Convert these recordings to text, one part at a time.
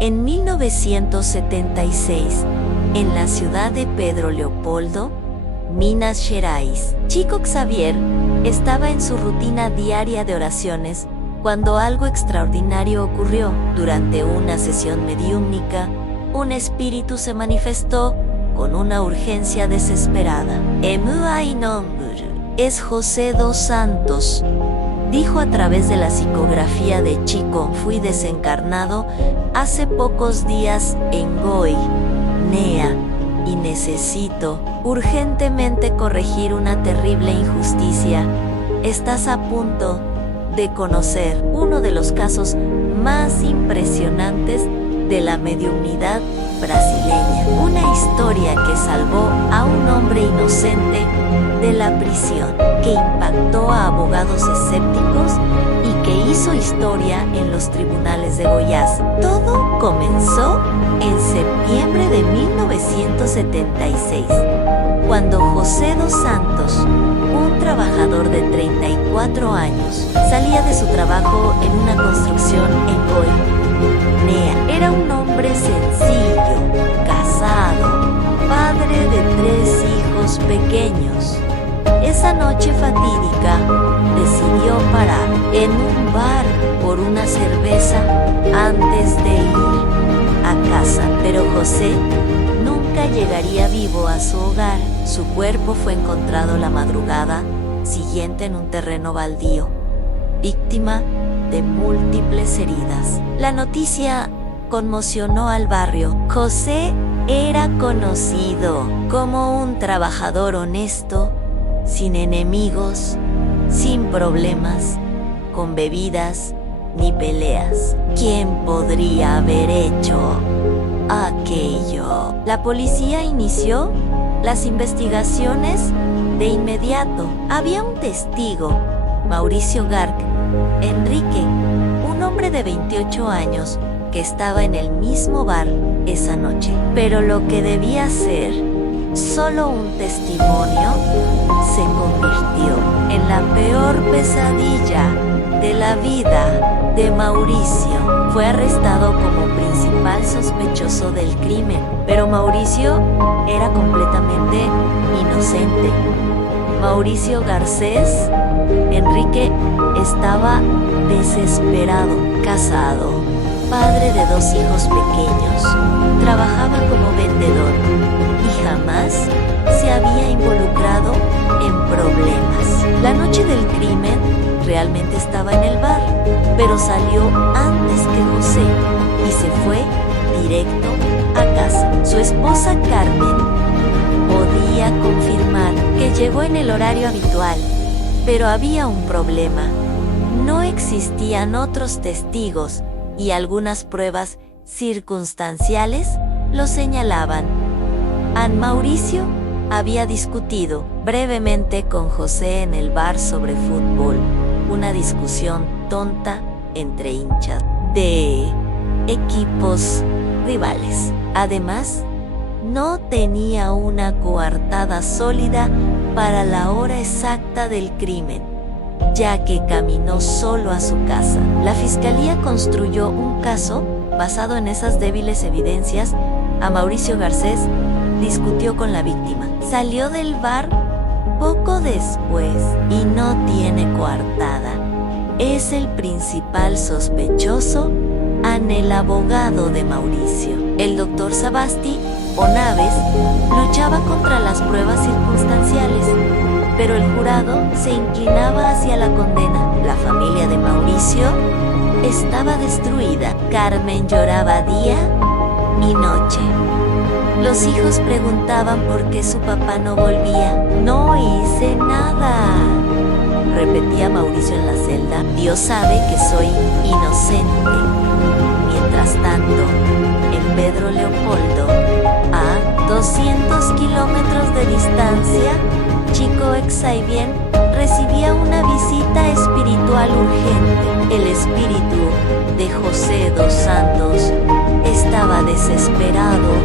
En 1976, en la ciudad de Pedro Leopoldo, Minas Gerais, Chico Xavier estaba en su rutina diaria de oraciones cuando algo extraordinario ocurrió. Durante una sesión mediúmnica, un espíritu se manifestó con una urgencia desesperada. "Emuai nombru es José dos Santos", dijo a través de la psicografía de Chico. "Fui desencarnado hace pocos días en Goi, Nea, y necesito urgentemente corregir una terrible injusticia. Estás a punto de conocer uno de los casos más impresionantes de la mediunidad brasileña. Una historia que salvó a un hombre inocente de la prisión, que impactó a abogados escépticos y que hizo historia en los tribunales de Goiás. Todo comenzó en septiembre de 1976, cuando José dos Santos, un trabajador de 34 años, salía de su trabajo en una construcción en Goi, Nea. Era un hombre sencillo, casado, padre de 3 hijos pequeños. Esa noche fatídica decidió parar en un bar por una cerveza antes de ir a casa. Pero José nunca llegaría vivo a su hogar. Su cuerpo fue encontrado la madrugada siguiente en un terreno baldío, víctima de múltiples heridas. La noticia conmocionó al barrio. José era conocido como un trabajador honesto, sin enemigos, sin problemas, con bebidas ni peleas. ¿Quién podría haber hecho aquello? La policía inició las investigaciones de inmediato. Había un testigo, Mauricio Garc Enrique, un hombre de 28 años que estaba en el mismo bar esa noche. Pero lo que debía ser solo un testimonio se convirtió en la peor pesadilla de la vida de Mauricio. Fue arrestado como principal sospechoso del crimen, pero Mauricio era completamente inocente. Mauricio Garcés Enrique estaba desesperado, casado, padre de 2 hijos pequeños, trabajaba como vendedor y jamás se había involucrado en problemas. La noche del crimen realmente estaba en el bar, pero salió antes que José y se fue directo a casa. Su esposa Carmen podía confirmar que llegó en el horario habitual, pero había un problema. No existían otros testigos y algunas pruebas circunstanciales lo señalaban. Mauricio había discutido brevemente con José en el bar sobre fútbol, una discusión tonta entre hinchas de equipos rivales. Además, no tenía una coartada sólida para la hora exacta del crimen, ya que caminó solo a su casa. La fiscalía construyó un caso basado en esas débiles evidencias. A Mauricio Garcés discutió con la víctima. Salió del bar poco después y no tiene coartada. Es el principal sospechoso, el abogado de Mauricio. El doctor Sabasti Onaves luchaba contra las pruebas circunstanciales, pero el jurado se inclinaba hacia la condena. La familia de Mauricio estaba destruida. Carmen lloraba día y noche. Los hijos preguntaban por qué su papá no volvía. "No hice nada", repetía Mauricio en la celda. "Dios sabe que soy inocente". Mientras tanto, en Pedro Leopoldo, a 200 kilómetros de distancia, Chico Xavier recibía una visita espiritual urgente. El espíritu de José dos Santos estaba desesperado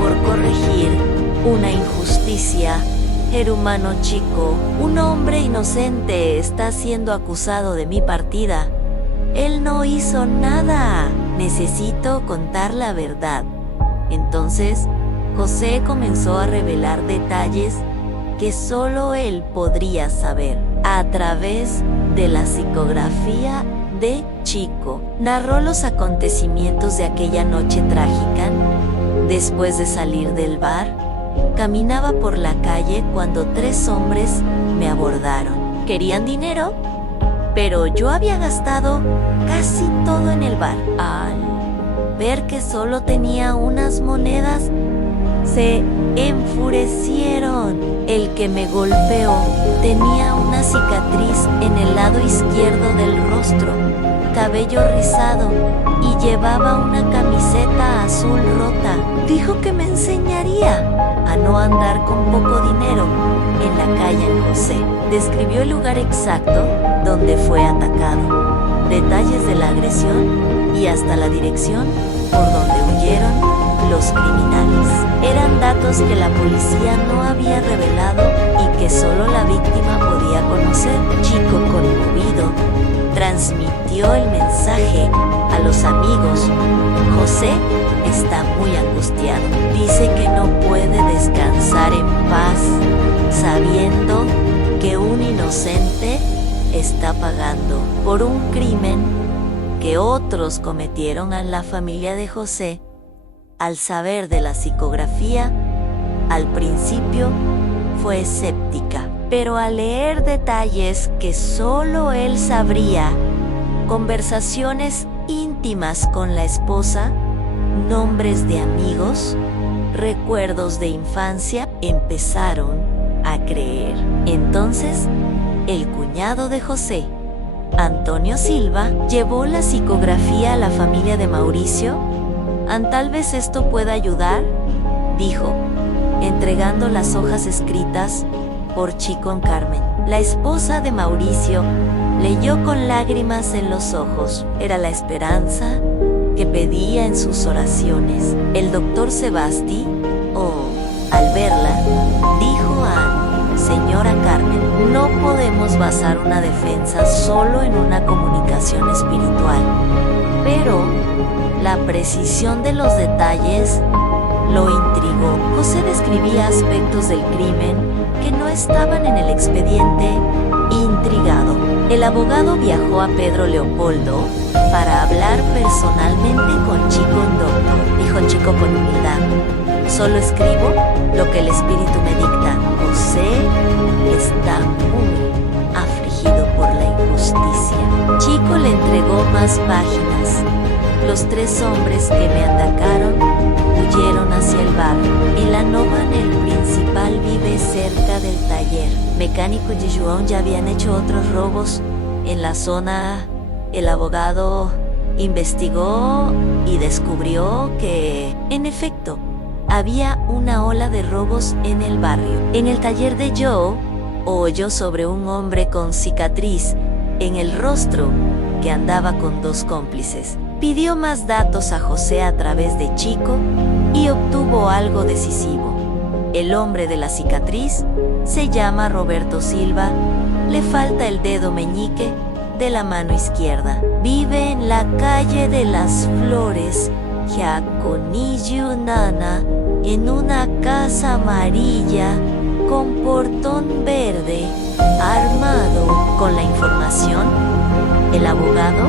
por corregir una injusticia. "Hermano Chico, un hombre inocente está siendo acusado de mi partida. Él no hizo nada. necesito contar la verdad. Entonces, José comenzó a revelar detalles que solo él podría saber. A través de la psicografía de Chico, narró los acontecimientos de aquella noche trágica. Después de salir del bar, caminaba por la calle cuando 3 hombres me abordaron. Querían dinero, pero yo había gastado casi todo en el bar. Al ver que solo tenía unas monedas, se enfurecieron. El que me golpeó tenía una cicatriz en el lado izquierdo del rostro, cabello rizado y llevaba una camiseta azul rota. Dijo que me enseñaría a no andar con poco dinero en la calle en José. Describió el lugar exacto donde fue atacado, detalles de la agresión y hasta la dirección por donde huyeron los criminales. Eran datos que la policía no había revelado y que solo la víctima podía conocer. Chico, conmovido, transmitió el mensaje a los amigos. José está muy angustiado. Dice que no puede descansar en paz, sabiendo que un inocente está pagando por un crimen que otros cometieron a la familia de José. Al saber de la psicografía, al principio fue escéptica, pero al leer detalles que solo él sabría, conversaciones íntimas con la esposa, nombres de amigos, recuerdos de infancia, empezaron a creer. Entonces, el cuñado de José, Antonio Silva, llevó la psicografía a la familia de Mauricio. Tal vez esto pueda ayudar, dijo, entregando las hojas escritas por Chico en Carmen. La esposa de Mauricio leyó con lágrimas en los ojos. Era la esperanza que pedía en sus oraciones. El doctor Sebasti, al verla, dijo a señora Carmen, no podemos basar una defensa solo en una comunicación espiritual, pero la precisión de los detalles lo intrigó. José describía aspectos del crimen que no estaban en el expediente. Intrigado, el abogado viajó a Pedro Leopoldo para hablar personalmente con Chico. Doctor, dijo Chico con humildad, solo escribo lo que el espíritu me dicta. José está muy afligido por la injusticia. Chico le entregó más páginas. Los 3 hombres que me atacaron huyeron hacia el bar. Ilanovan, el principal, vive cerca del taller mecánico de João. Ya habían hecho otros robos en la zona. El abogado investigó y descubrió que, en efecto, había una ola de robos en el barrio. En el taller de Joe, oyó sobre un hombre con cicatriz en el rostro que andaba con 2 cómplices. Pidió más datos a José a través de Chico y obtuvo algo decisivo. El hombre de la cicatriz se llama Roberto Silva, le falta el dedo meñique de la mano izquierda. Vive en la calle de las Flores, Jaconillo Nana, en una casa amarilla con portón verde, armado. Con la información, el abogado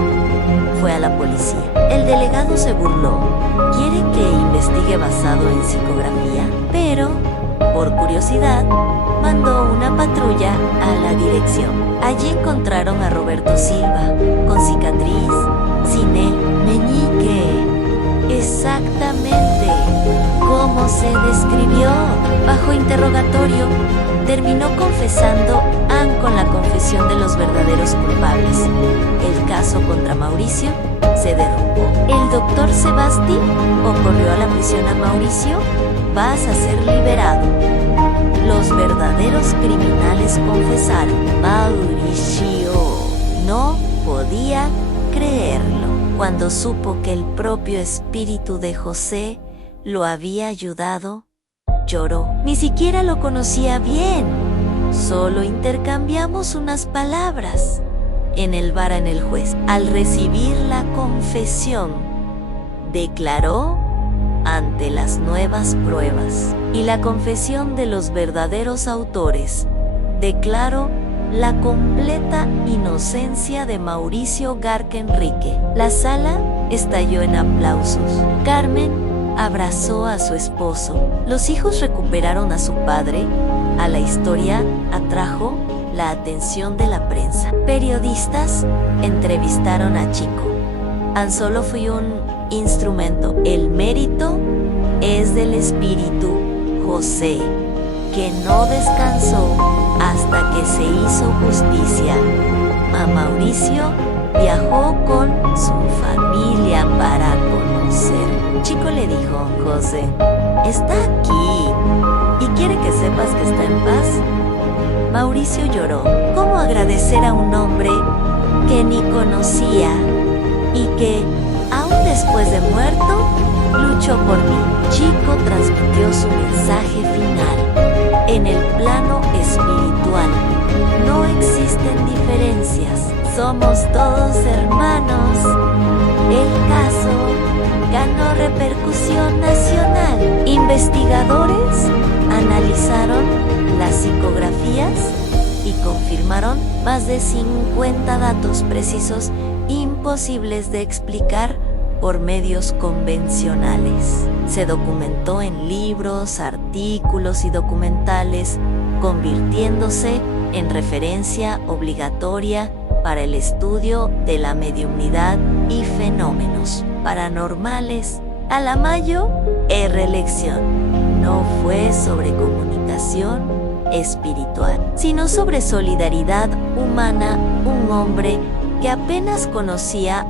fue a la policía. El delegado se burló. Quiere que investigue basado en psicografía, pero, por curiosidad, mandó una patrulla a la dirección. Allí encontraron a Roberto Silva, con cicatriz, sin el meñique. Exactamente como se describió. Bajo interrogatorio, terminó confesando con la confesión de los verdaderos culpables. El caso contra Mauricio se derrumbó. El doctor Sebasti ocurrió a la prisión a Mauricio. Vas a ser liberado. Los verdaderos criminales confesaron. Mauricio no podía creerlo. Cuando supo que el propio espíritu de José lo había ayudado, lloró. Ni siquiera lo conocía bien. Solo intercambiamos unas palabras en el bar en el juez. Al recibir la confesión, declaró ante las nuevas pruebas y la confesión de los verdaderos autores. Declaro la completa inocencia de Mauricio Garca Enrique. La sala estalló en aplausos. Carmen abrazó a su esposo. Los hijos recuperaron a su padre. A la historia atrajo la atención de la prensa. Periodistas entrevistaron a Chico. Solo fui un instrumento. El mérito es del espíritu José, que no descansó hasta que se hizo justicia. Mauricio viajó con su familia para conocer. Chico le dijo: José está aquí y quiere que sepas que está en paz. Mauricio lloró. ¿Cómo agradecer a un hombre que ni conocía y que, aún después de muerto, luchó por mí? Chico transmitió su mensaje final. En el plano espiritual no existen diferencias. Somos todos hermanos. El caso ganó repercusión nacional. Investigadores analizaron las psicografías y confirmaron más de 50 datos precisos imposibles de explicar por medios convencionales. Se documentó en libros, artículos y documentales, convirtiéndose en referencia obligatoria para el estudio de la mediumnidad y fenómenos paranormales. Alamayo R. Lección no fue sobre comunicación espiritual, sino sobre solidaridad humana. Un hombre que apenas conocía